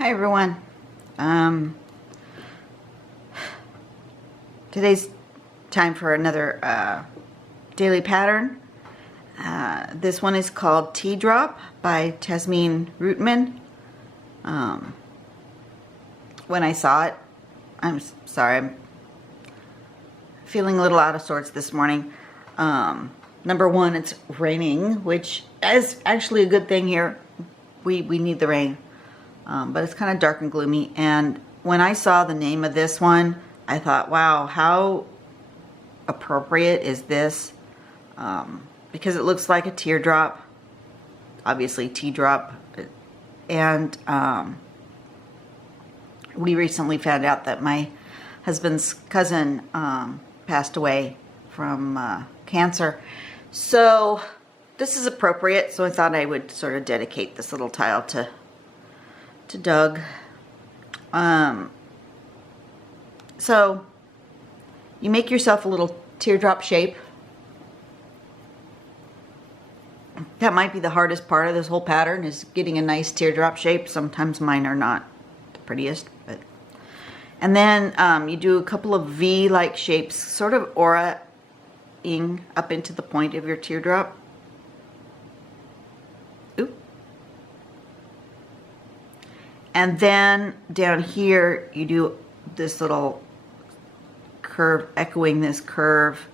Hi everyone. Today's time for another daily pattern. This one is called Tea Drop by Tasmin Rootman. When I saw it, I'm sorry, I'm feeling a little out of sorts this morning. Number one, it's raining, which is actually a good thing here. We need the rain. But it's kind of dark and gloomy, and when I saw the name of this one, I thought, wow, how appropriate is this? Because it looks like a teardrop, obviously tea drop, and we recently found out that my husband's cousin passed away from cancer, so this is appropriate. So I thought I would sort of dedicate this little tile to Doug. So you make yourself a little teardrop shape. That might be the hardest part of this whole pattern, is getting a nice teardrop shape. Sometimes mine are not the prettiest, but and then you do a couple of V-like shapes, sort of aura-ing up into the point of your teardrop. And then down here, you do this little curve, echoing this curve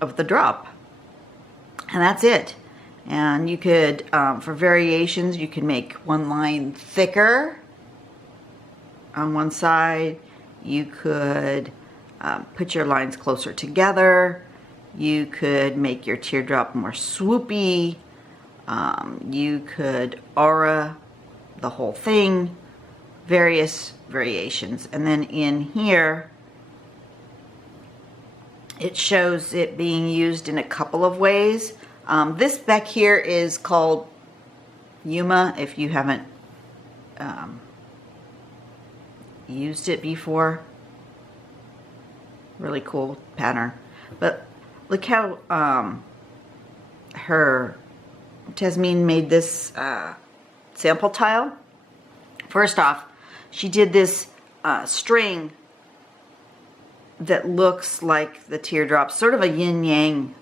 of the drop. And that's it. And you could, for variations, you can make one line thicker on one side. You could put your lines closer together. You could make your teardrop more swoopy. You could aura the whole thing, various variations. And then in here, it shows it being used in a couple of ways. This back here is called Yuma, if you haven't used it before. Really cool pattern. But look how Tasmin made this sample tile. First off, she did this string that looks like the teardrops, sort of a yin-yang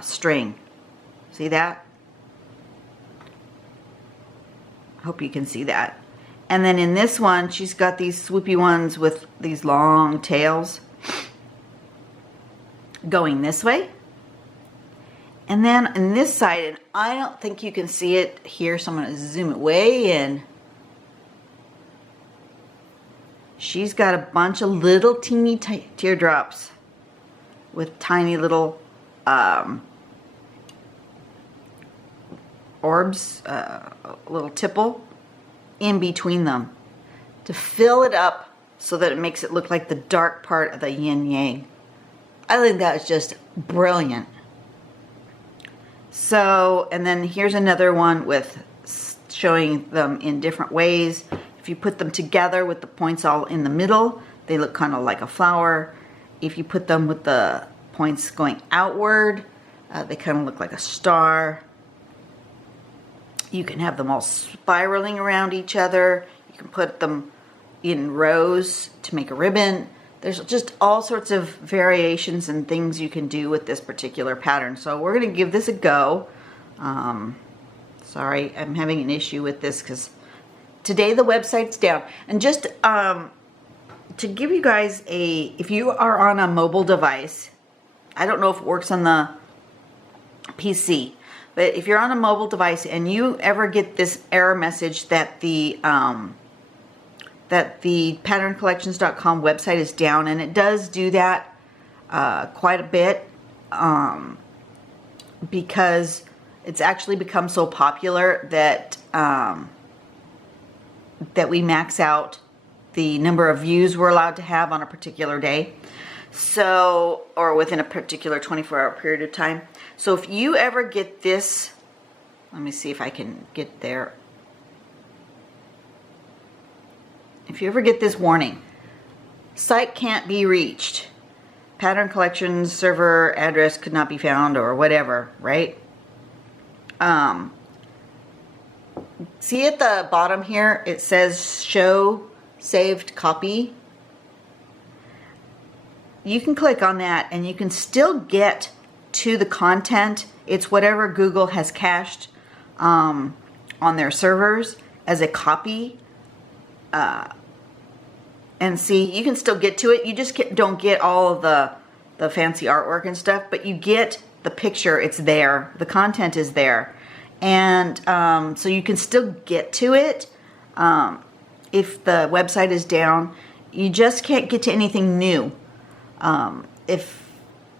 string. See that? Hope you can see that. And then in this one, she's got these swoopy ones with these long tails going this way. And then on this side, and I don't think you can see it here, so I'm going to zoom it way in. She's got a bunch of little teeny teardrops with tiny little orbs, little tipple in between them to fill it up so that it makes it look like the dark part of the yin-yang. I think that was just brilliant. So, and then here's another one with showing them in different ways. If you put them together with the points all in the middle, they look kind of like a flower. If you put them with the points going outward, they kind of look like a star. You can have them all spiraling around each other. You can put them in rows to make a ribbon. There's just all sorts of variations and things you can do with this particular pattern. So we're going to give this a go. Sorry, I'm having an issue with this because today the website's down. And just to give you guys if you are on a mobile device, I don't know if it works on the PC, but if you're on a mobile device and you ever get this error message that the patterncollections.com website is down, and it does do that quite a bit because it's actually become so popular that that we max out the number of views we're allowed to have on a particular day, so, or within a particular 24-hour period of time. So if you ever get this, let me see if I can get there. If you ever get this warning, site can't be reached, pattern collections server address could not be found, or whatever, right? see at the bottom here, it says show saved copy. You can click on that and you can still get to the content. It's whatever Google has cached on their servers as a copy. And see, you can still get to it. You just don't get all of the fancy artwork and stuff, but you get the picture. It's there. The content is there. And so you can still get to it if the website is down. You just can't get to anything new. If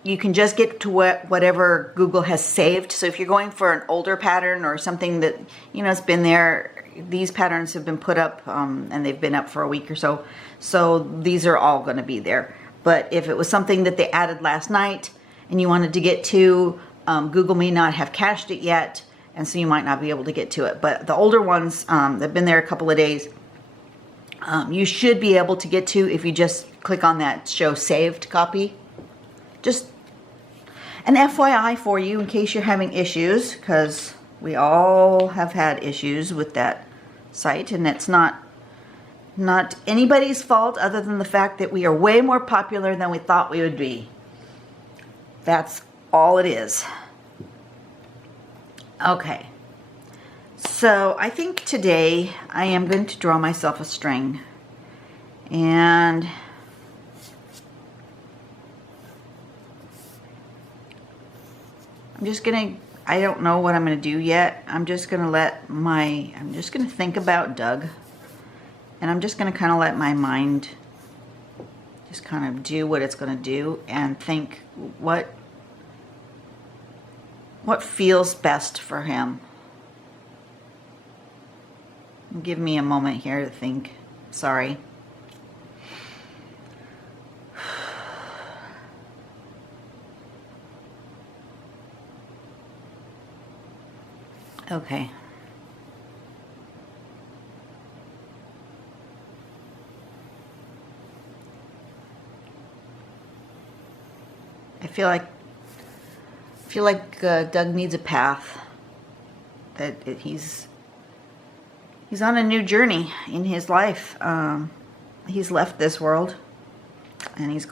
you can just get to whatever Google has saved. So if you're going for an older pattern or something that, you know, it's been there, these patterns have been put up and they've been up for a week or so. So these are all going to be there. But if it was something that they added last night and you wanted to get to, Google may not have cached it yet. And so you might not be able to get to it. But the older ones that have been there a couple of days, you should be able to get to if you just click on that show saved copy. Just an FYI for you in case you're having issues, because we all have had issues with that site, and it's not anybody's fault other than the fact that we are way more popular than we thought we would be. That's all it is. Okay. So I think today I am going to draw myself a string, and I'm just gonna, I don't know what I'm gonna do yet. I'm just gonna think about Doug, and I'm just gonna kind of let my mind just kind of do what it's gonna do and think what feels best for him. Give me a moment here to think. Sorry. Okay. I feel like Doug needs a path. That he's on a new journey in his life. He's left this world, and has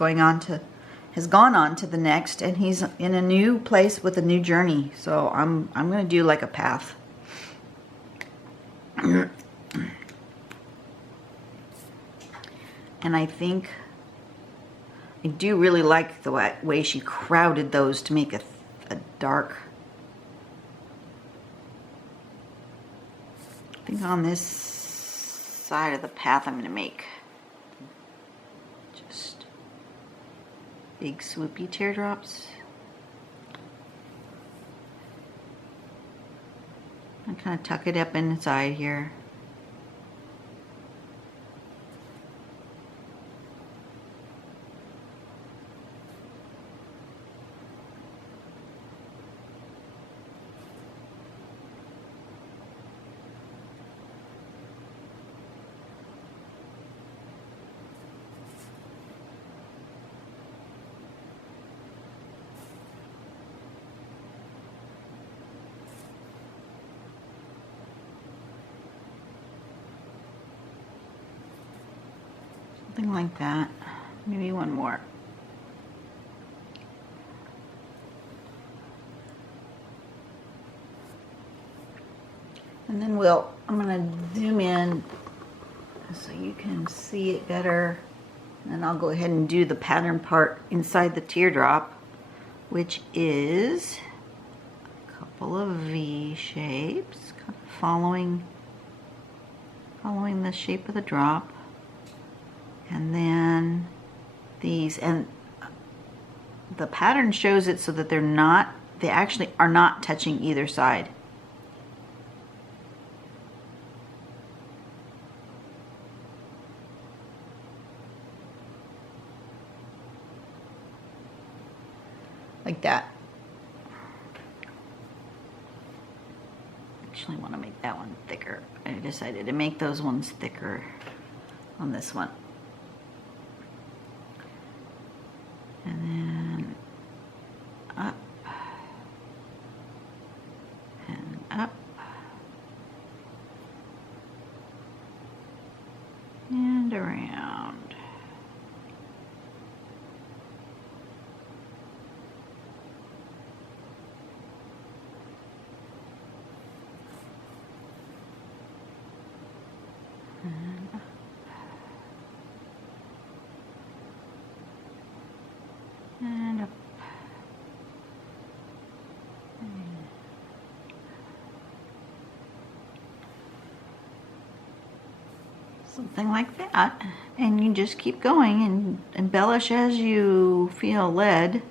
gone on to the next, and he's in a new place with a new journey. So I'm going to do like a path. And I think I do really like the way she crowded those to make a dark. I think on this side of the path I'm going to make just big swoopy teardrops. I kind of tuck it up inside here. Something like that. Maybe one more. And then I'm going to zoom in so you can see it better. And I'll go ahead and do the pattern part inside the teardrop, which is a couple of V shapes, kind of following the shape of the drop. And then these, and the pattern shows it so that they actually are not touching either side. Like that. Actually, I want to make that one thicker. I decided to make those ones thicker on this one. And then up and up and around. And up. And up. Something like that, and you just keep going and embellish as you feel led.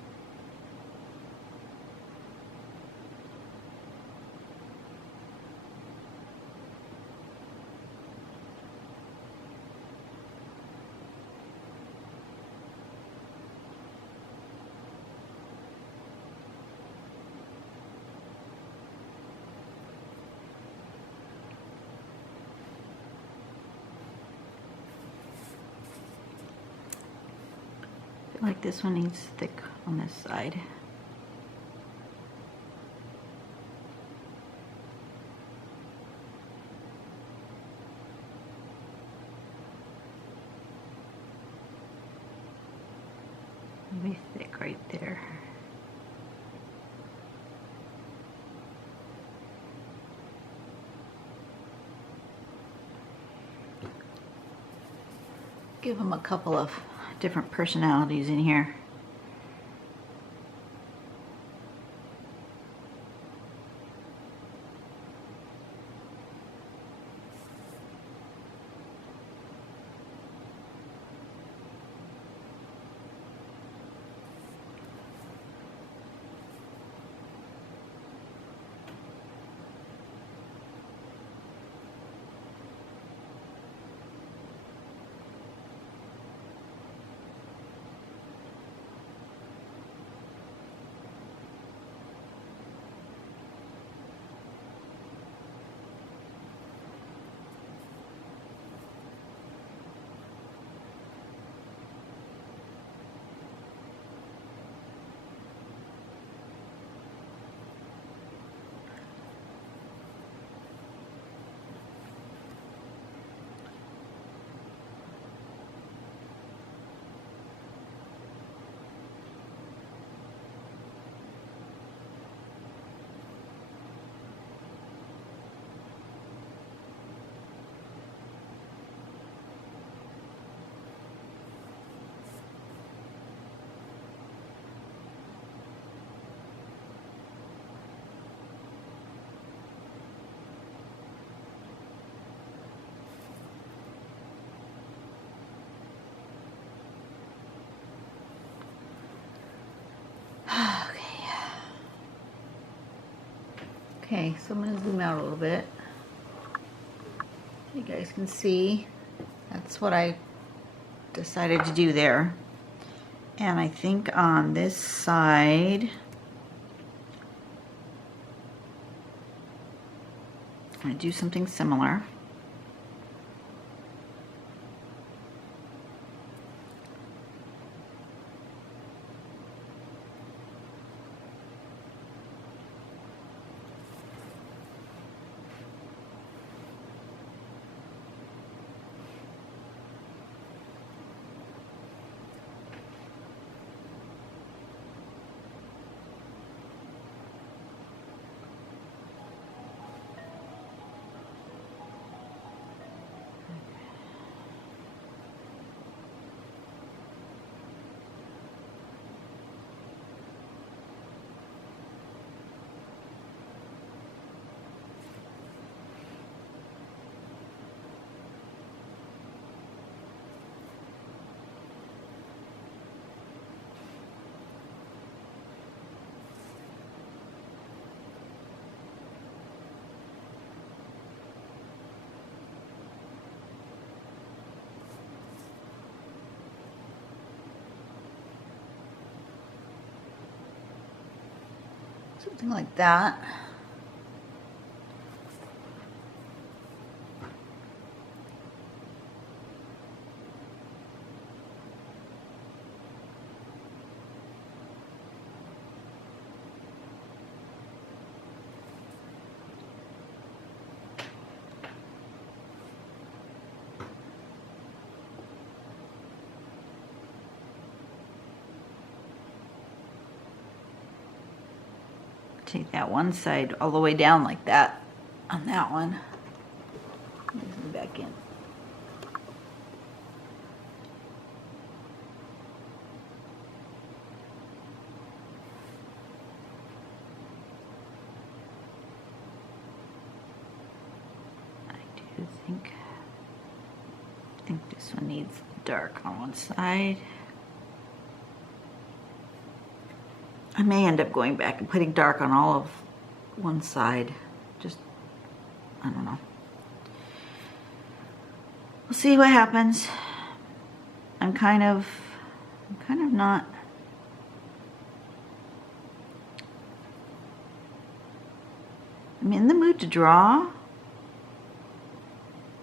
Like this one needs thick on this side. Maybe thick right there. Give them a couple of different personalities in here. Okay, so I'm going to zoom out a little bit. You guys can see that's what I decided to do there. And I think on this side, I'm going to do something similar. Something like that. take that one side all the way down like that on that one. Zoom back in. I think this one needs dark on one side. I may end up going back and putting dark on all of one side. Just, I don't know. We'll see what happens. I'm kind of not. I'm in the mood to draw.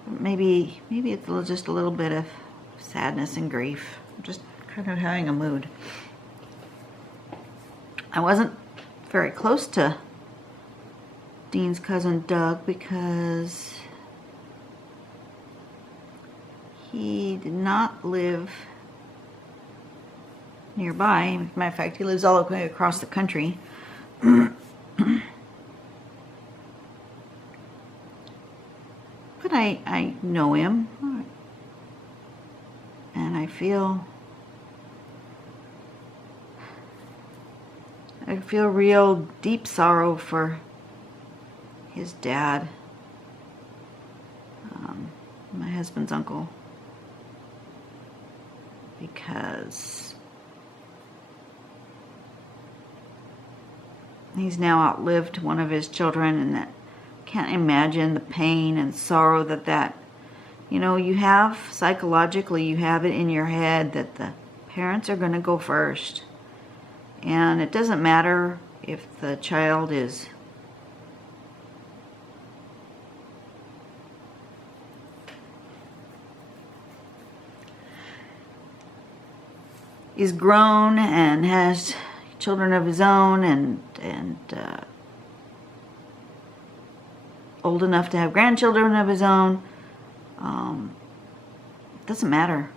Maybe it's just a little bit of sadness and grief. I'm just kind of having a mood. I wasn't very close to Dean's cousin Doug because he did not live nearby. As a matter of fact, he lives all the way across the country. But I know him, and I feel real deep sorrow for his dad, my husband's uncle, because he's now outlived one of his children, and that can't imagine the pain and sorrow that you know, you have psychologically, you have it in your head that the parents are going to go first, and it doesn't matter if the child is grown and has children of his own and old enough to have grandchildren of his own. It doesn't matter.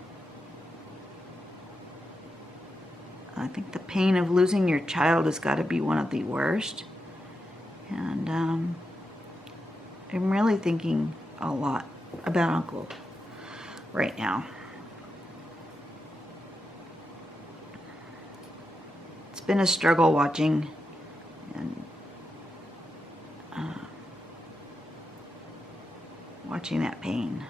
I think the pain of losing your child has got to be one of the worst. And I'm really thinking a lot about Uncle right now. It's been a struggle watching and watching that pain.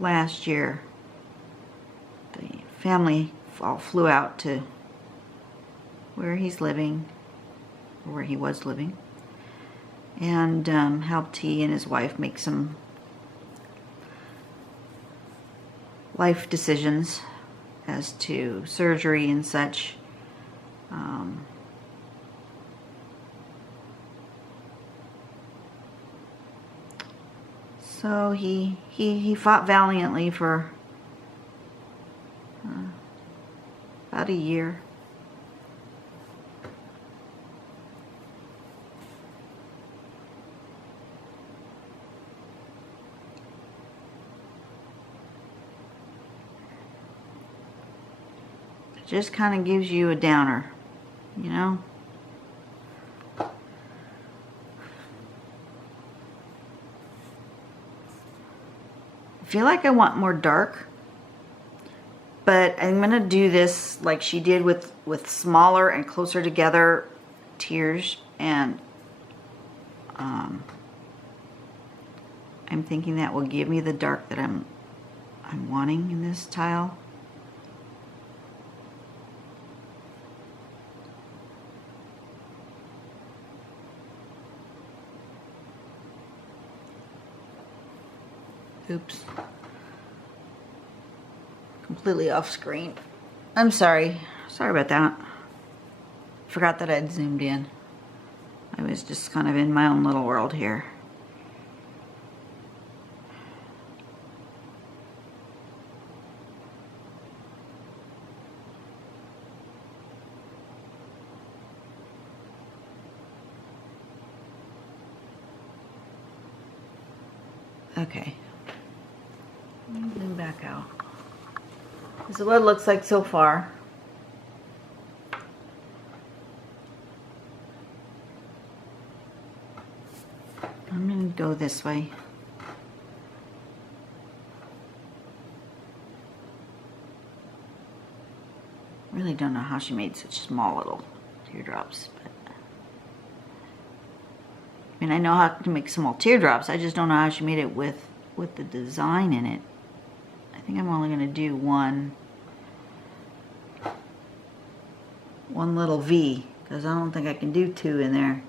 Last year, the family all flew out to where he's living, or where he was living, and helped he and his wife make some life decisions as to surgery and such. So he fought valiantly for about a year. It just kind of gives you a downer, you know? I feel like I want more dark, but I'm going to do this like she did with smaller and closer together tears, and I'm thinking that will give me the dark that I'm wanting in this tile. Oops. Completely off screen. I'm sorry. Sorry about that. Forgot that I'd zoomed in. I was just kind of in my own little world here. Okay. Zoom back out. This is what it looks like so far. and go this way. Really don't know how she made such small little teardrops, but I mean, I know how to make small teardrops. I just don't know how she made it with the design in it. I think I'm only going to do one little V, because I don't think I can do two in there.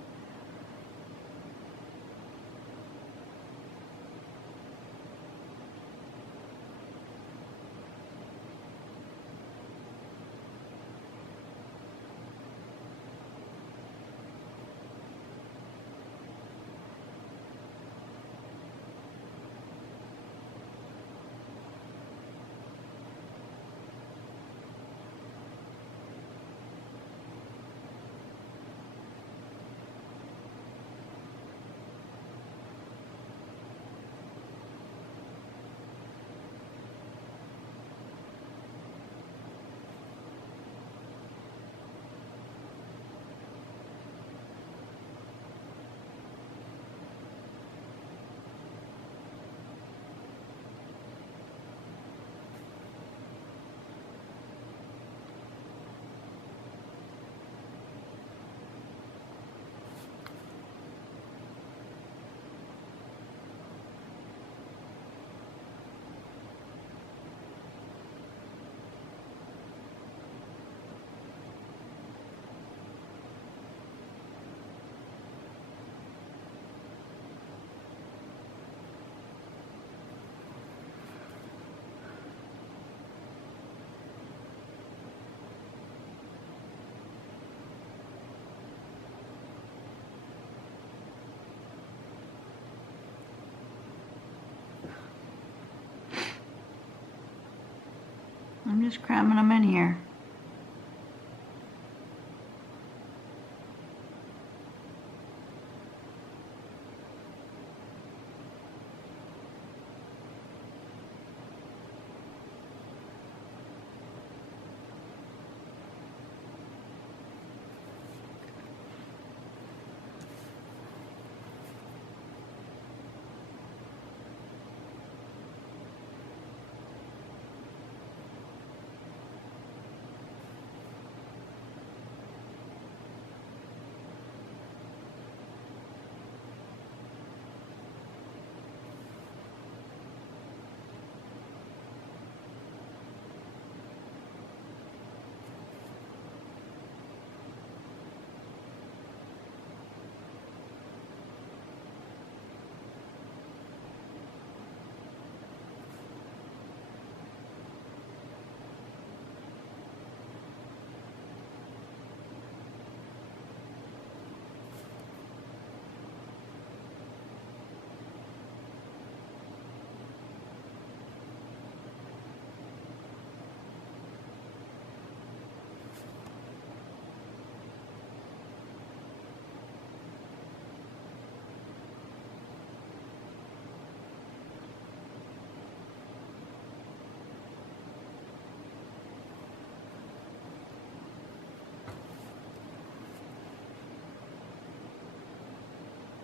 I'm just cramming them in here.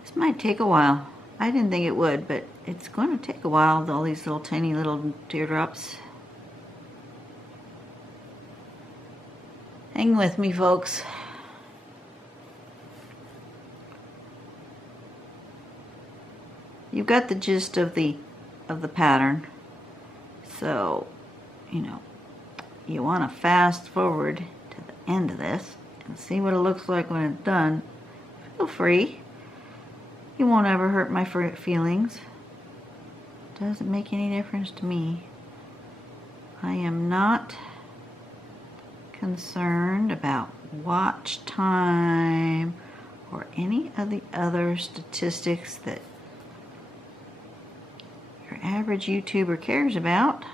This might take a while. I didn't think it would, but it's going to take a while with all these little tiny little teardrops. Hang with me, folks. You've got the gist of the pattern. So, you know, you want to fast forward to the end of this and see what it looks like when it's done. Feel free. You won't ever hurt my feelings. Doesn't make any difference to me. I am not concerned about watch time or any of the other statistics that your average YouTuber cares about.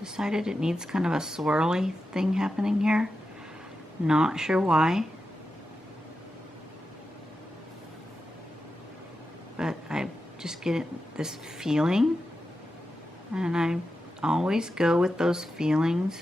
decided it needs kind of a swirly thing happening here. Not sure why. But I just get this feeling, and I always go with those feelings.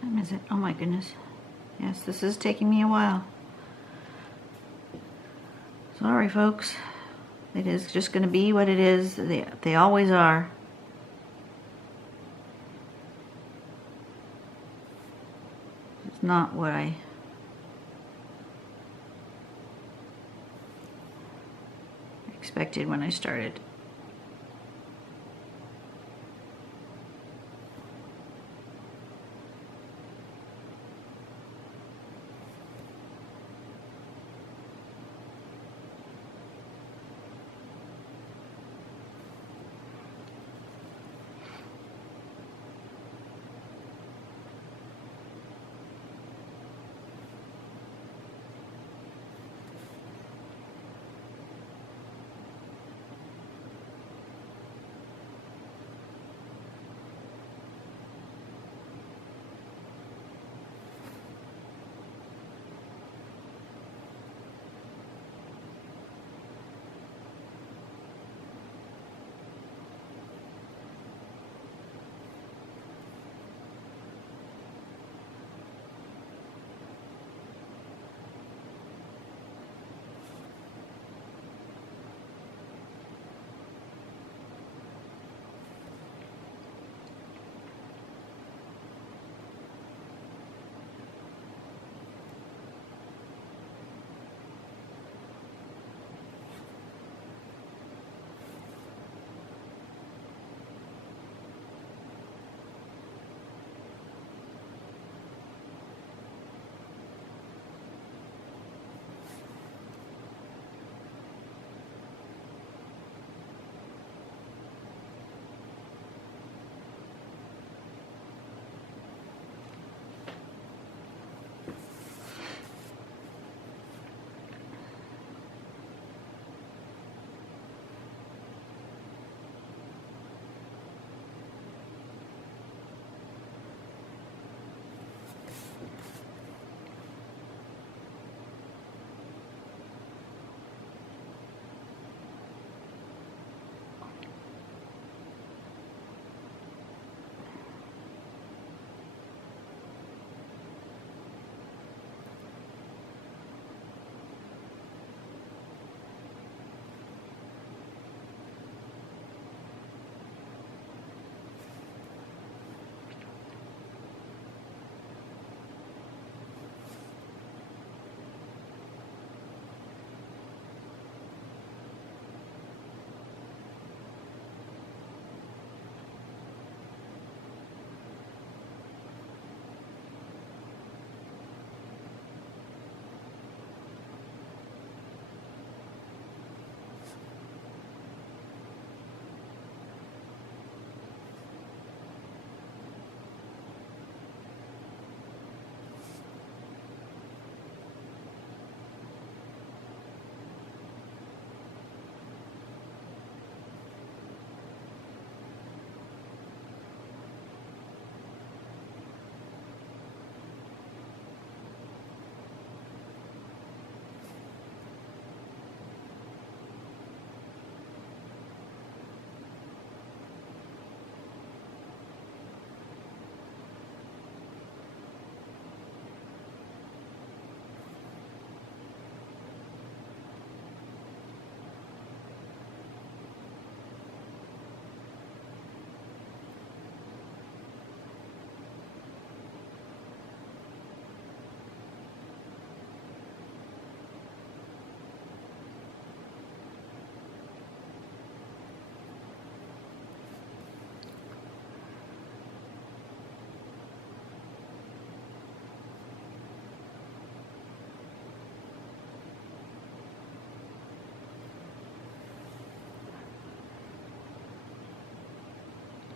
What time is it? Oh my goodness. Yes, this is taking me a while. Sorry, folks. It is just going to be what it is. They always are. It's not what I expected when I started.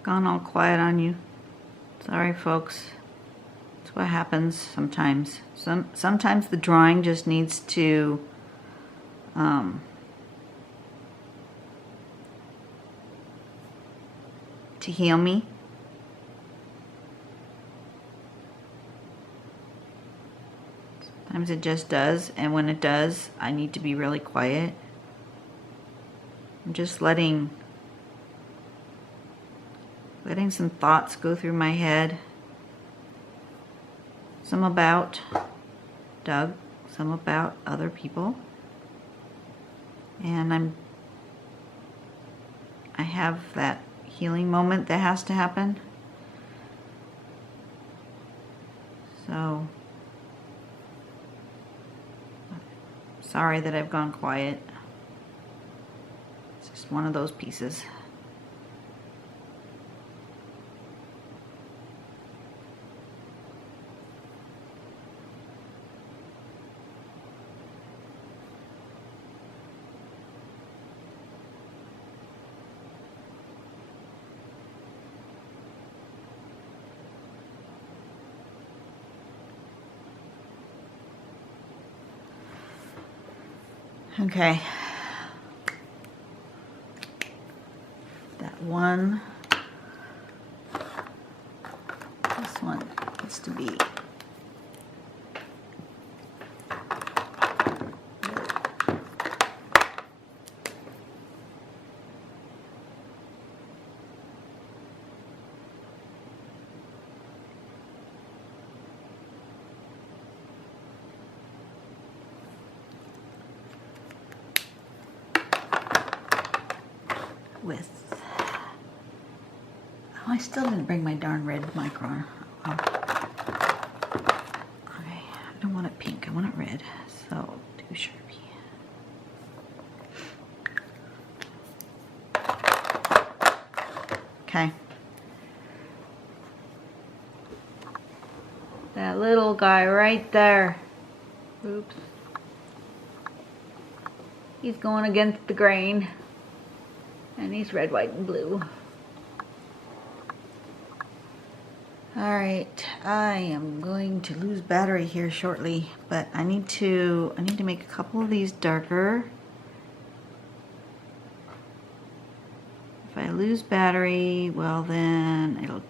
Gone all quiet on you. Sorry, folks. That's what happens sometimes. Sometimes the drawing just needs to heal me. Sometimes it just does, and when it does, I need to be really quiet. I'm just letting some thoughts go through my head. Some about Doug, some about other people. And I have that healing moment that has to happen. So, sorry that I've gone quiet. It's just one of those pieces. Okay. That one. This one needs to be with. Oh, I still didn't bring my darn red micron. Oh. Okay, I don't want it pink, I want it red. So, do Sharpie. Okay. That little guy right there. Oops. He's going against the grain. And he's red, white, and blue. Alright, I am going to lose battery here shortly, but I need to make a couple of these darker. If I lose battery, well then it'll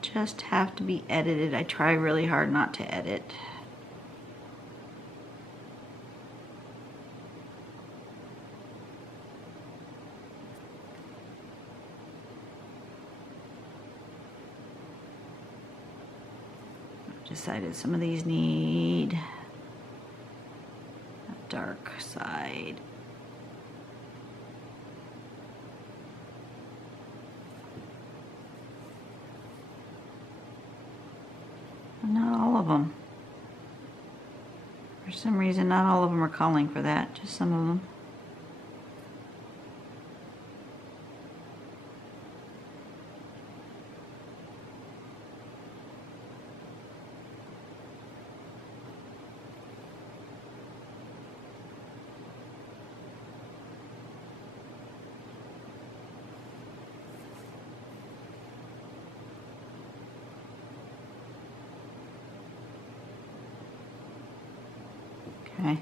just have to be edited. I try really hard not to edit. Decided some of these need a dark side. Not all of them. For some reason, not all of them are calling for that, just some of them. Okay.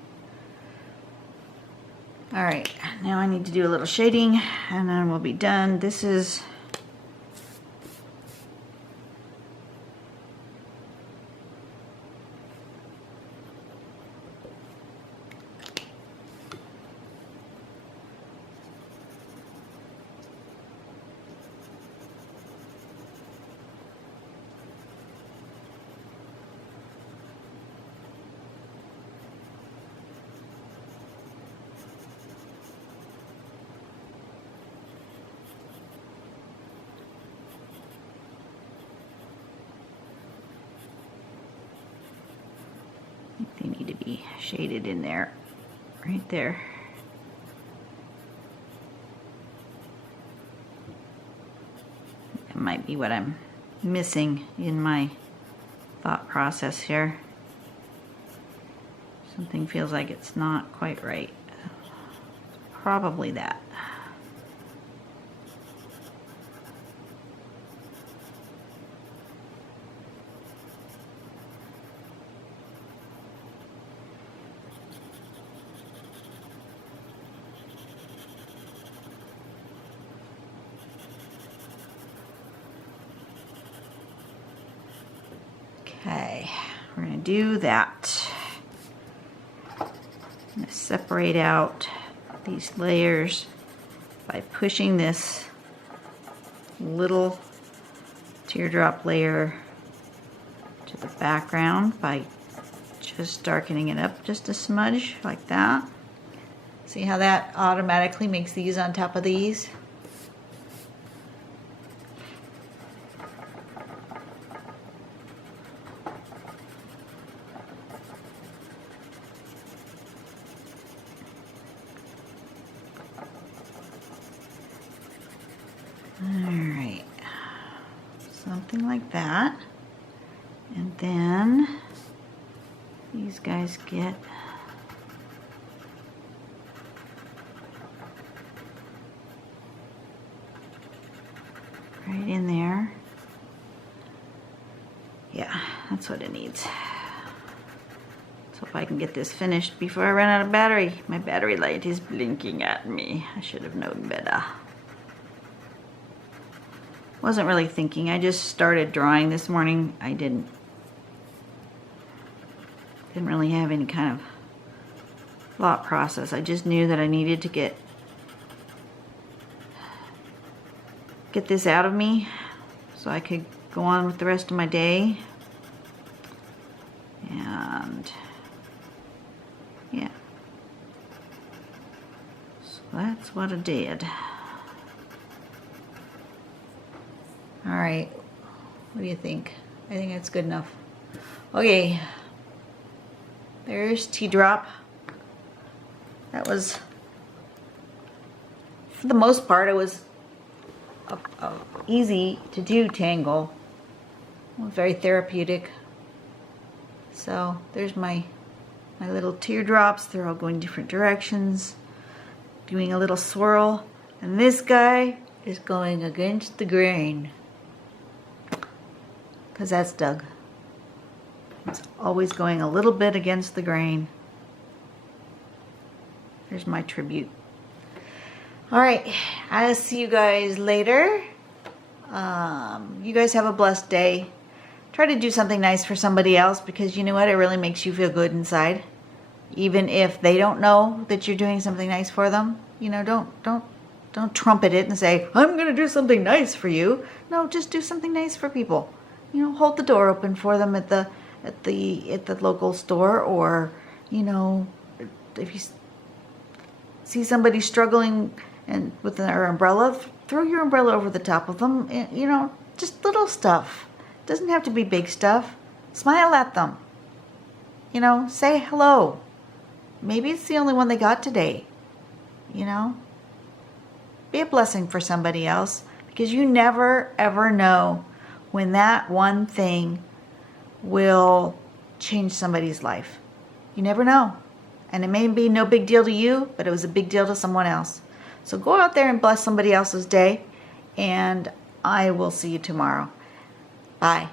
All right, now I need to do a little shading and then we'll be done. This is they need to be shaded in there, right there. That might be what I'm missing in my thought process here. Something feels like it's not quite right. Probably that. Okay, we're going to do that. I'm going to separate out these layers by pushing this little teardrop layer to the background by just darkening it up just a smudge like that. See how that automatically makes these on top of these? Alright, something like that. And then these guys get right in there. Yeah, that's what it needs. Let's hope I can get this finished before I run out of battery. My battery light is blinking at me. I should have known better. Wasn't really thinking. I just started drawing this morning. I didn't really have any kind of thought process. I just knew that I needed to get this out of me so I could go on with the rest of my day. And yeah, so that's what I did. All right, what do you think? I think that's good enough. Okay, there's Teardrop. That was, for the most part, it was easy to do tangle. It was very therapeutic. So there's my little teardrops. They're all going different directions. Doing a little swirl. And this guy is going against the grain. Because that's Doug. It's always going a little bit against the grain. Here's my tribute. Alright, I'll see you guys later. You guys have a blessed day. Try to do something nice for somebody else, because you know what? It really makes you feel good inside. Even if they don't know that you're doing something nice for them. You know, don't trumpet it and say, I'm going to do something nice for you. No, just do something nice for people. You know, hold the door open for them at the local store, or, you know, if you see somebody struggling and with their umbrella, throw your umbrella over the top of them. You know, just little stuff. It doesn't have to be big stuff. Smile at them. You know, say hello. Maybe it's the only one they got today. You know, be a blessing for somebody else, because you never ever know when that one thing will change somebody's life. You never know. And it may be no big deal to you, but it was a big deal to someone else. So go out there and bless somebody else's day, and I will see you tomorrow. Bye.